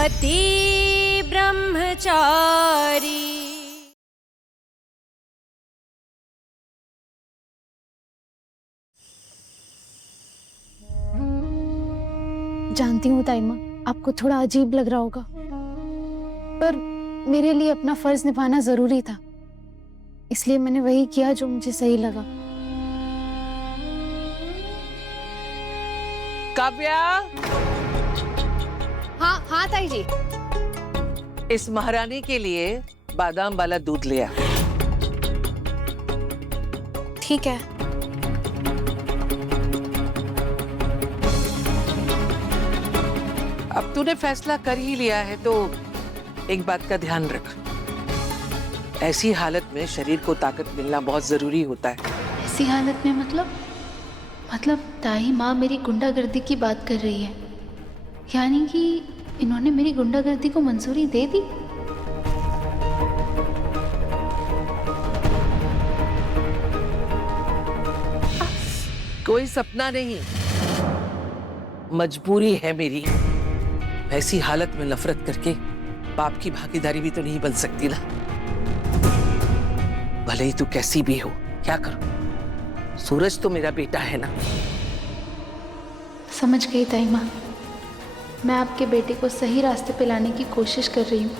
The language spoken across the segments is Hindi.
पति ब्रह्मचारी। जानती हूँ ताइमा, आपको थोड़ा अजीब लग रहा होगा, पर मेरे लिए अपना फर्ज निभाना जरूरी था, इसलिए मैंने वही किया जो मुझे सही लगा। काव्या। हाँ हाँ ताई जी। इस महारानी के लिए बादाम वाला दूध ले आ। ठीक है। अब तूने फैसला कर ही लिया है तो एक बात का ध्यान रख, ऐसी हालत में शरीर को ताकत मिलना बहुत जरूरी होता है। ऐसी हालत में मतलब ताई माँ मेरी गुंडागर्दी की बात कर रही है, यानी कि इन्होंने मेरी गुंडागर्दी को मंजूरी दे दी। कोई सपना नहीं, मजबूरी है मेरी। ऐसी हालत में नफरत करके बाप की भागीदारी भी तो नहीं बन सकती ना। भले ही तू कैसी भी हो, क्या करूं, सूरज तो मेरा बेटा है ना। समझ गई ताई माँ, मैं आपके बेटे को सही रास्ते पे लाने की कोशिश कर रही हूँ,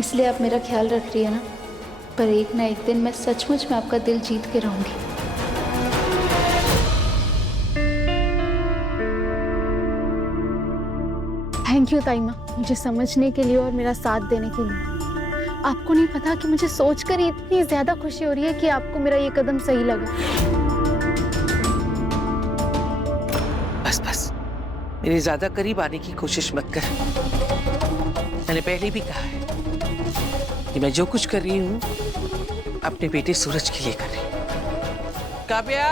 इसलिए आप मेरा ख्याल रख रही है ना। पर एक ना एक दिन मैं सचमुच में आपका दिल जीत के रहूंगी। थैंक यू ताइमा, मुझे समझने के लिए और मेरा साथ देने के लिए। आपको नहीं पता कि मुझे सोचकर ही इतनी ज्यादा खुशी हो रही है कि आपको मेरा ये कदम सही लगा। बस बस, मेरे ज्यादा करीब आने की कोशिश मत कर। मैंने पहले भी कहा है कि मैं जो कुछ कर रही हूँ अपने बेटे सूरज के लिए कर रही हूँ। काव्या,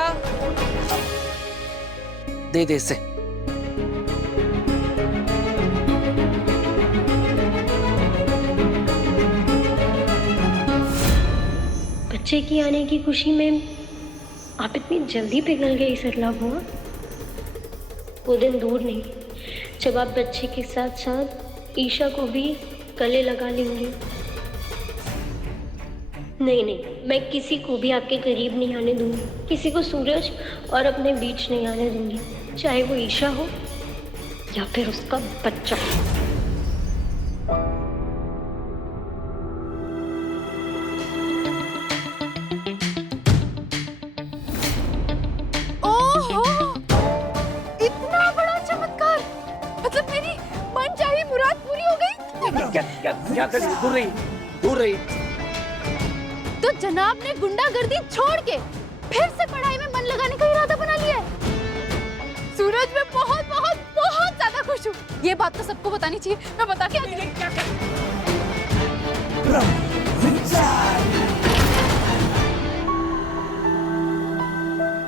दे दे से। बच्चे की आने की खुशी में आप इतनी जल्दी पिघल गए सरला बुआ। वो दिन दूर नहीं जब आप बच्चे के साथ साथ ईशा को भी गले लगा लेंगे। नहीं नहीं, मैं किसी को भी आपके करीब नहीं आने दूंगी, किसी को सूरज और अपने बीच नहीं आने दूंगी, चाहे वो ईशा हो या फिर उसका बच्चा। ओहो, इतना बड़ा चमत्कार! मतलब मेरी मनचाही मुराद पूरी हो गई। क्या कर रही? दूर रही। तो जनाब ने गुंडागर्दी छोड़ के फिर से पढ़ाई में मन लगाने का इरादा बना लिया है। सूरज, मैं बहुत बहुत बहुत ज्यादा खुश हूँ। ये बात तो सबको बतानी चाहिए। मैं बता के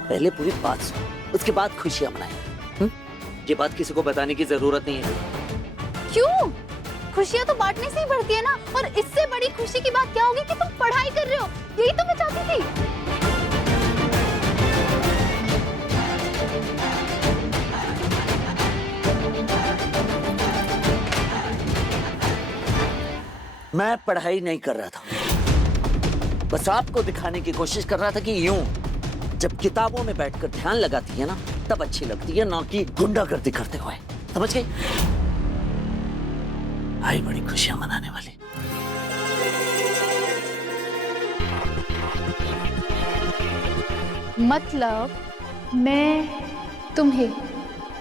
पहले पूरी बात सुन, उसके बाद खुशियां मनाएं। ये बात किसी को बताने की जरूरत नहीं है। क्यों? खुशियां तो बांटने से ही बढ़ती है ना। और इससे बड़ी खुशी की बात क्या होगी कि तुम पढ़ाई कर रहे हो। यही तो मैं चाहती थी। मैं पढ़ाई नहीं कर रहा था, बस आपको दिखाने की कोशिश कर रहा था कि यूं जब किताबों में बैठकर ध्यान लगाती है ना तब अच्छी लगती है, ना कि गुंडागर्दी करते हुए। समझ गई? आई बड़ी खुशियां मनाने वाली। मतलब मैं तुम्हें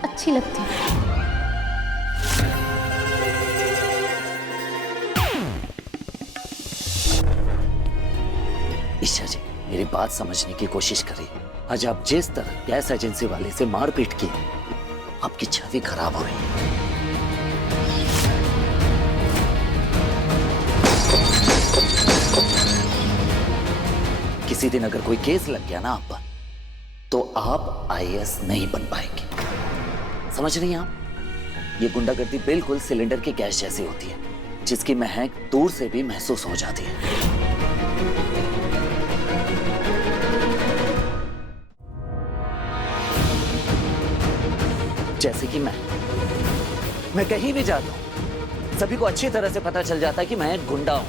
अच्छी लगती हूँ। ईशा जी, मेरी बात समझने की कोशिश करिए। आज आप जिस तरह गैस एजेंसी वाले से मारपीट की, आपकी छवि खराब हो रही है। किसी दिन अगर कोई केस लग गया ना आप पर, तो आप आईएएस नहीं बन पाएंगे। समझ रही हैं आप? ये गुंडागर्दी बिल्कुल सिलेंडर की गैस जैसी होती है, जिसकी महक दूर से भी महसूस हो जाती है। जैसे कि मैं कहीं भी जाता हूं सभी को अच्छी तरह से पता चल जाता है कि मैं एक गुंडा हूँ।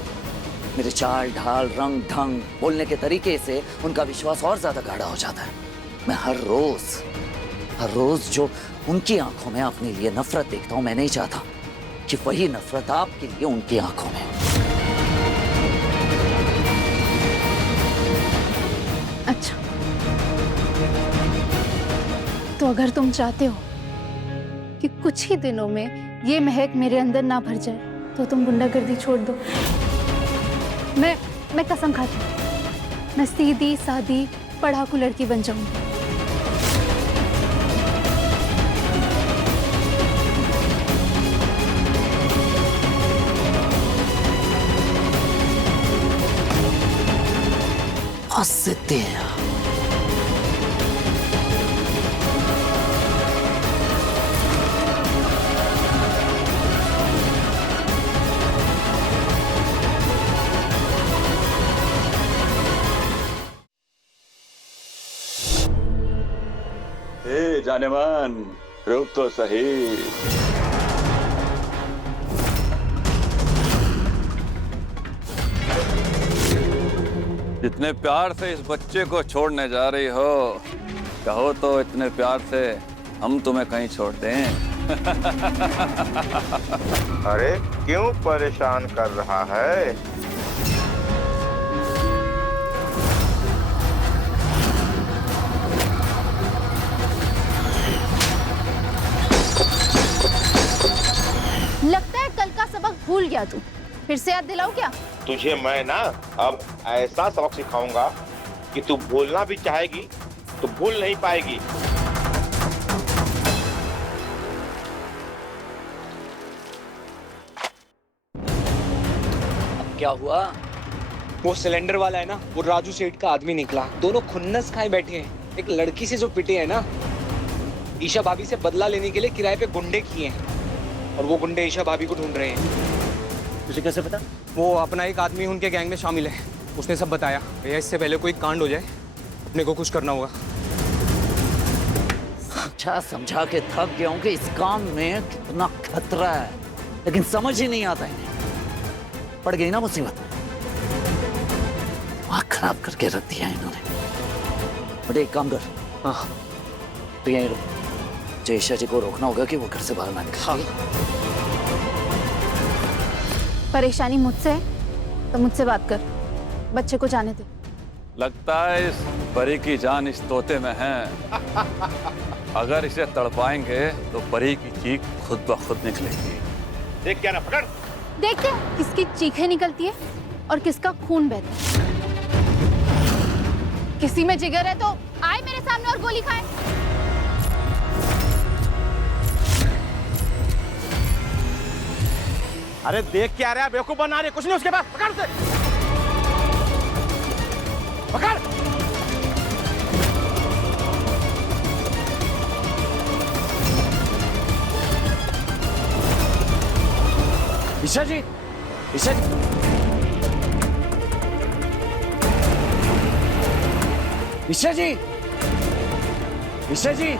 मेरे चाल ढाल, रंग ढंग, बोलने के तरीके से उनका विश्वास और ज्यादा गाढ़ा हो जाता है। मैं हर रोज जो उनकी आंखों में अपने लिए नफरत देखता हूँ, मैं नहीं चाहता कि वही नफरत आपके लिए उनकी आंखों में। अच्छा, तो अगर तुम चाहते हो कि कुछ ही दिनों में ये महक मेरे अंदर ना भर जाए, तो तुम गुंडागर्दी छोड़ दो। मैं कसम खाती हूँ, मैं सीधी सादी पढ़ाकू लड़की बन जाऊंगी। हंसते हैं। जानेमान, रुक तो सही। इतने प्यार से इस बच्चे को छोड़ने जा रही हो, कहो तो इतने प्यार से हम तुम्हें कहीं छोड़ दें। अरे क्यों परेशान कर रहा है? लगता है कल का सबक भूल गया तू। फिर से याद दिलाऊं क्या? तुझे मैं ना अब ऐसा सबक सिखाऊंगा कि तू भूलना भी चाहेगी तो भूल नहीं पाएगी। अब क्या हुआ? वो सिलेंडर वाला है ना, वो राजू सेठ का आदमी निकला। दोनों खुन्नस खाए बैठे हैं। एक लड़की से जो पिटे हैं ना, ईशा भाभी से बदला लेने के लिए किराए पे गुंडे किए हैं, और वो गुंडे ईशा भाभी को ढूंढ रहे हैं। तुझे कैसे पता? वो अपना एक आदमी उनके गैंग में शामिल है, उसने सब बताया। भैया इससे पहले कोई कांड हो जाए, अपने को कुछ करना होगा। समझा समझा के थक गया हूं कि इस काम में कितना खतरा है, लेकिन समझ ही नहीं आता इन्हें। पड़ गई ना मुसीबत में, आँख खराब करके रख दिया इन्होंने। बट एक काम कर, हाँ तो यहीं रुक। जयेशा जी को रोकना होगा कि वो घर से बाहर ना निकले। परेशानी मुझसे है तो मुझसे बात कर, बच्चे को जाने दे। लगता है इस परी की जान इस तोते में है। अगर इसे तड़पाएंगे तो परी की चीख खुद ब खुद निकलेगी। देख क्या ना, पकड़। देखते हैं किसकी चीखें निकलती है और किसका खून बहता है। किसी में जिगर है तो आए मेरे सामने और गोली खाए। अरे देख क्या रहा है, बेवकूफ बना रहे, कुछ नहीं उसके पास। पकड़ से, पकड़। ईशा जी, ईशा जी, ईशा जी, ईशा जी,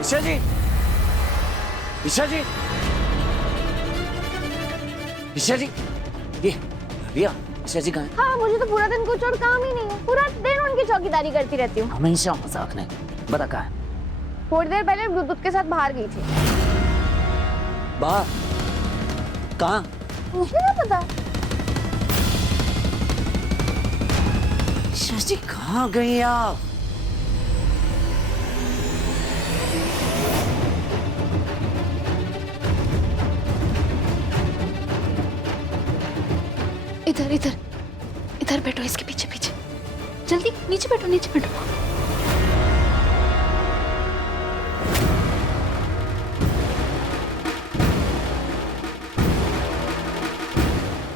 ईशा जी, ईशा जी, ईशा जी, ये भैया, ईशा जी कहाँ हैं? हाँ, मुझे तो पूरा दिन कुछ और काम ही नहीं है। पूरा दिन उनकी चौकीदारी करती रहती हूँ। हमेशा मजाक नहीं। बता कहाँ है? थोड़ी देर पहले ब्लूटूथ के साथ बाहर गई थी। बाहर? कहाँ? मुझे क्या पता। ईशा जी कहाँ गई आप? इधर इधर इधर बैठो, इसके पीछे पीछे। जल्दी नीचे बैठो, नीचे बैठो।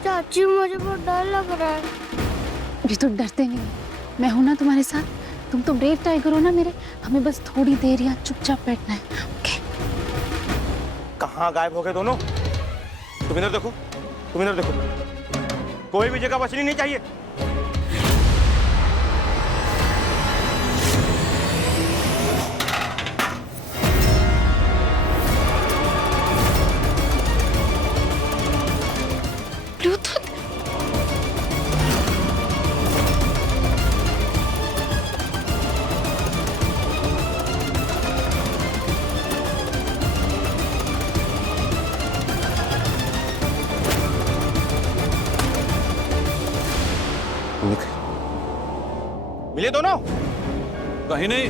चाची मुझे बहुत डर लग रहा है। अभी तो डरते नहीं, मैं हूं ना तुम्हारे साथ। तुम तो ब्रेव टाइगर हो ना मेरे। हमें बस थोड़ी देर यहाँ चुपचाप बैठना है, ओके? कहाँ गायब हो गए दोनों? तुम इधर देखो, तुम इधर देखो। कोई भी जगह बचनी नहीं चाहिए। ये दोनों कहीं नहीं।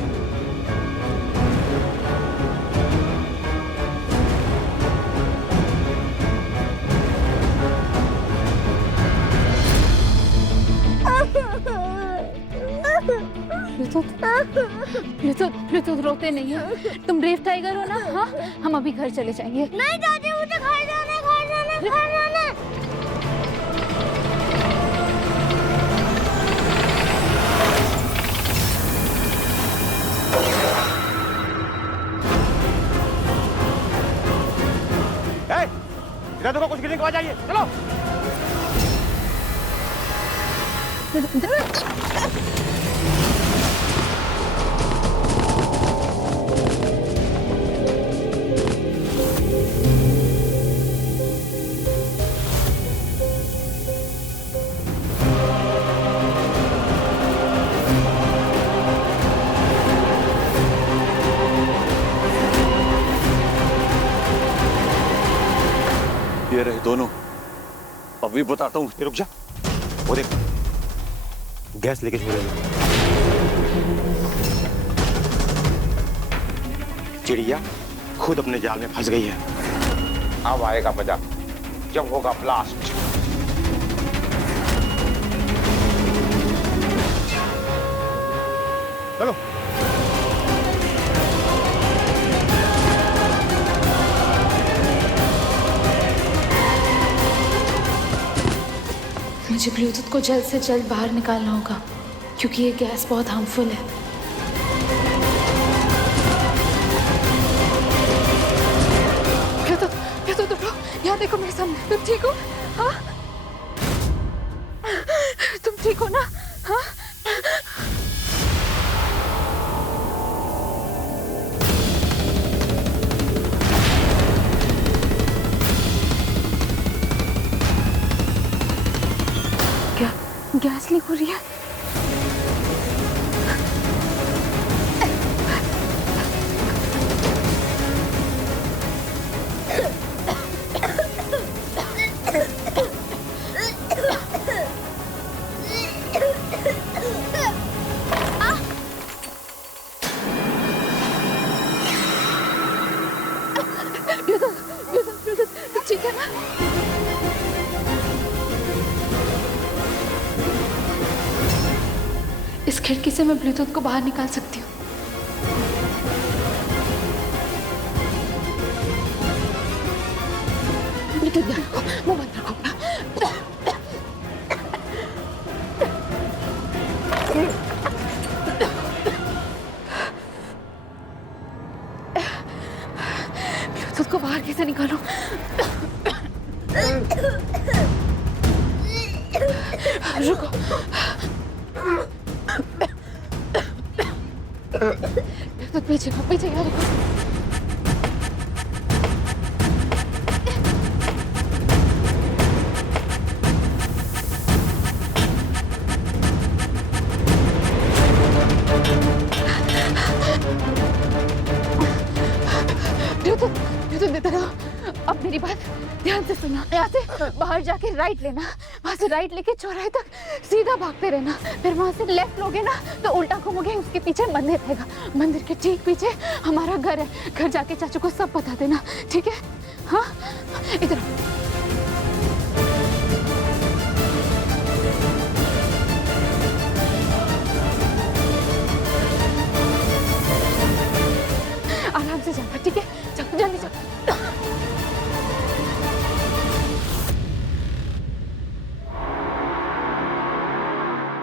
ब्लूटूथ रोते नहीं हो, तुम ब्रेव टाइगर हो ना। हाँ, हम अभी घर चले जाएंगे। नहीं दादी, मुझे घर जाना, घर जाना, घर जाना। इधर देखो, कुछ गिरने की आवाज आई है। चलो। ये रहे दोनों। अभी बताता हूँ। ये रुक जा, वो देख, गैस लीकेज हो रही है। चिड़िया खुद अपने जाल में फंस गई है। अब आएगा मजा जब होगा ब्लास्ट। चलो। मुझे ब्लूटूथ को जल्द से जल्द बाहर निकालना होगा क्योंकि ये गैस बहुत हार्मफुल है। ब्लूटूथ उठो, यहाँ देखो मेरे सामने। तुम ठीक हो? हाँ, तुम ठीक हो ना? हाँ, गैस लीक हो रही है। ठीक है ना? इस खिड़की से मैं ब्लूटूथ को बाहर निकाल सकती हूँ। मुंह बंद रखो अपना। ब्लूटूथ को बाहर कैसे निकालो? रुको। तो पीछे को, पीछे यार रुको। देता रहो। अब मेरी बात ध्यान से सुनो। यहाँ से बाहर जाके राइट लेना, वहाँ से राइट लेके चौराहे तक सीधा भागते रहना। फिर वहाँ से लेफ्ट लोगे ना तो उल्टा घूमोगे, उसके पीछे मंदिर रहेगा। मंदिर के ठीक पीछे हमारा घर है। घर जाके चाचू को सब बता देना, ठीक है? हाँ, इधर आराम से जाना, ठीक है? चलो जल्दी चलो।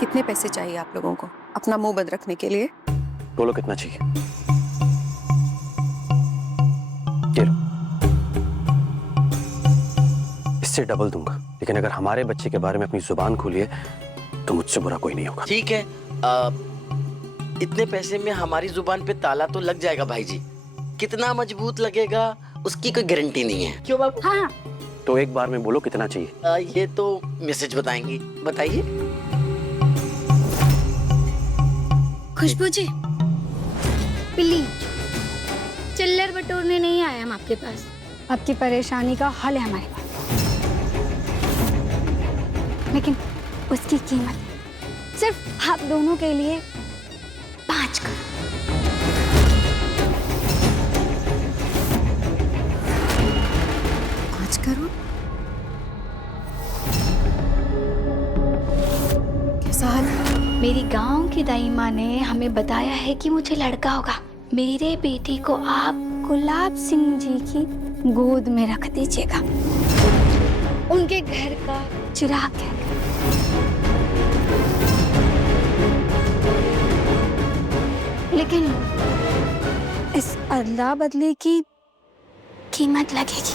कितने पैसे चाहिए आप लोगों को अपना मुंह बंद रखने के लिए? बोलो कितना चाहिए? ये लो, इससे डबल दूंगा, लेकिन अगर हमारे बच्चे के बारे में अपनी जुबान खोली है तो मुझसे बुरा कोई नहीं होगा। ठीक है, इतने पैसे में हमारी जुबान पे ताला तो लग जाएगा भाई जी। कितना मजबूत लगेगा उसकी कोई गारंटी नहीं है, क्यों बाबू? हाँ, तो एक बार में बोलो कितना चाहिए? ये तो मैसेज बताएंगी, बताइए। खुशबू जी प्लीज, चिल्लर बटोरने नहीं आए हम आपके पास। आपकी परेशानी का हल है हमारे पास, लेकिन उसकी कीमत सिर्फ आप दोनों के लिए आज करो। आज करो? कैसा हाल है? मेरी गांव की दाई माँ ने हमें बताया है कि मुझे लड़का होगा। मेरे बेटे को आप गुलाब सिंह जी की गोद में रख दीजिएगा। उनके घर का चिराग है। लेकिन इस अदला बदली की कीमत लगेगी।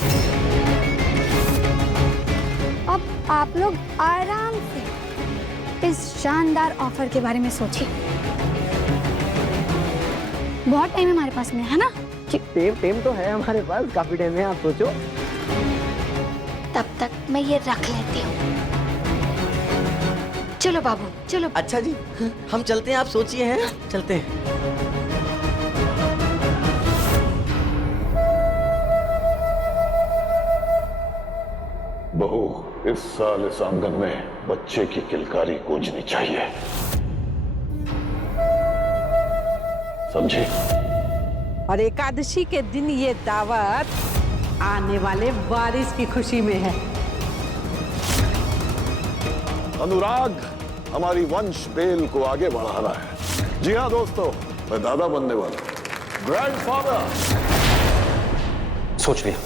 अब आप लोग आराम से इस शानदार ऑफर के बारे में सोचिए। बहुत टाइम है हमारे पास में, है ना? टेम तो है हमारे पास, काफी टाइम है, आप सोचो। तब तक मैं ये रख लेती हूँ। चलो बाबू, चलो। अच्छा जी, हम चलते हैं, आप सोचिए। हैं, चलते हैं। बहू, इस साल इस आंगन में बच्चे की किलकारी गूंजनी चाहिए, समझे? और एकादशी के दिन ये दावत आने वाले वारिस की खुशी में है। अनुराग, हमारी वंश बेल को आगे बढ़ाना है। जी हाँ दोस्तों, मैं दादा बनने वाला हूं, ग्रैंडफादर। सोच लिया।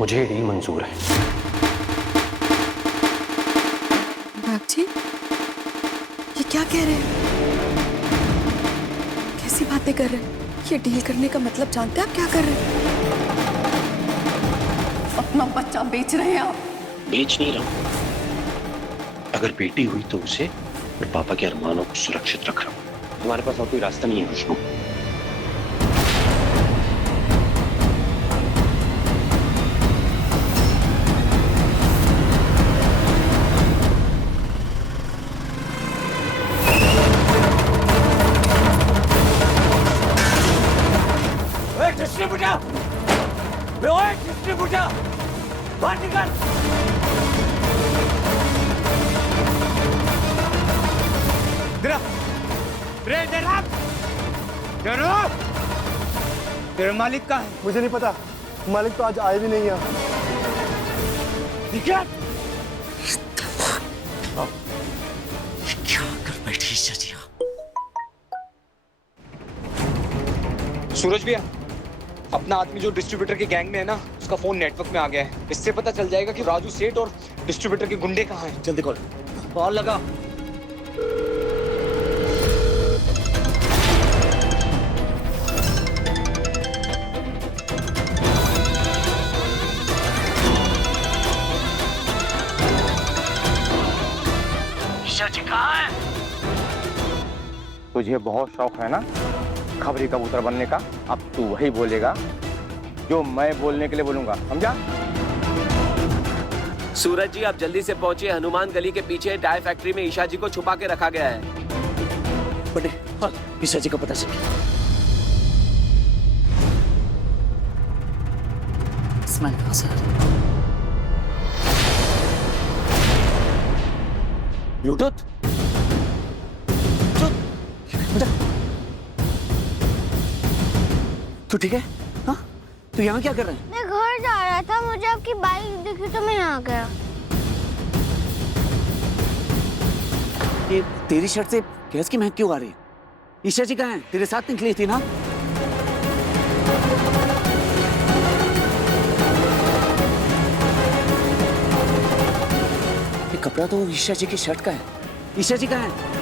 मुझे डील मंजूर है। बाप जी, ये क्या कह रहे हैं? कैसी बातें कर रहे हैं? ये डील करने का मतलब जानते हैं आप क्या कर रहे हैं? अपना बच्चा बेच रहे हैं आप। बेच नहीं रहा हूं। अगर बेटी हुई तो उसे और पापा के अरमानों को सुरक्षित रख रहा हूं। हमारे पास और कोई रास्ता नहीं है खुशबू। बाहर निकल। तेरे मालिक का है? मुझे नहीं पता, मालिक तो आज आए भी नहीं है। क्या कर बैठी सजिया? सूरज भैया, अपना आदमी जो डिस्ट्रीब्यूटर के गैंग में है ना, उसका फोन नेटवर्क में आ गया है। इससे पता चल जाएगा कि राजू सेठ और डिस्ट्रीब्यूटर के गुंडे कहाँ हैं। जल्दी कॉल। कॉल लगा। ईशा जी कहाँ है? तुझे बहुत शौक है ना खबरी कबूतर बनने का। अब तू वही बोलेगा जो मैं बोलने के लिए बोलूंगा, समझा? सूरज जी, आप जल्दी से पहुंचिए। हनुमान गली के पीछे डाई फैक्ट्री में ईशा जी को छुपा के रखा गया है। बड़े ईशा जी को पता चल गया। स्माइल कहाँ से? ब्लूटूथ? तू ठीक है? हाँ? तू यहाँ क्या कर रहा है? मैं घर जा रहा था, मुझे आपकी बाइक दिखी तो मैं यहाँ गया। ये तेरी शर्ट से गैस की महक क्यों आ रही है? ईशा जी कहाँ है? तेरे साथ निकली थी ना? ये कपड़ा तो ईशा जी की शर्ट का है। ईशा जी कहाँ है?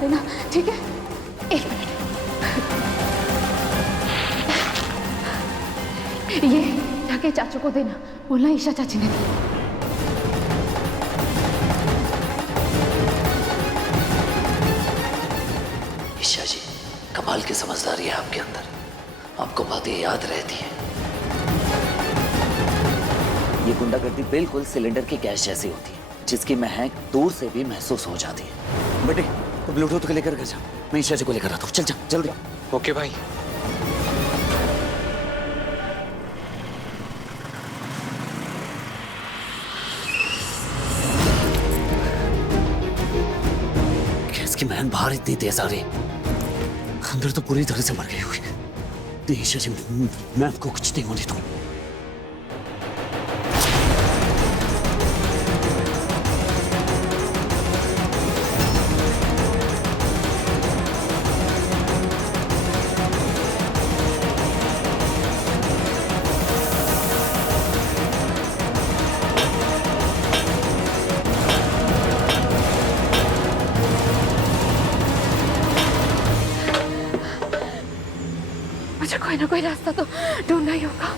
देना, ठीक है? एक मिनट। ये जाके चाचू को देना, बोलना ईशा चाची ने दी। ईशा जी, कमाल की समझदारी है आपके अंदर, आपको बातें याद रहती हैं। ये गुंडागर्दी बिल्कुल सिलेंडर की गैस जैसी होती है, जिसकी महक दूर से भी महसूस हो जाती है। बेटे, तो ब्लूटूथ को लेकर जा, मैं ईशा जी को लेकर आता हूँ। चल जा जल्दी। ओके भाई। गैस की महक बाहर इतनी तेज आ रही, अंदर तो पूरी तरह से मर गई हुई। ईशा जी, मैं आपको कुछ नहीं होने दूंगा। मुझे कोई ना कोई रास्ता तो ढूंढना ही होगा।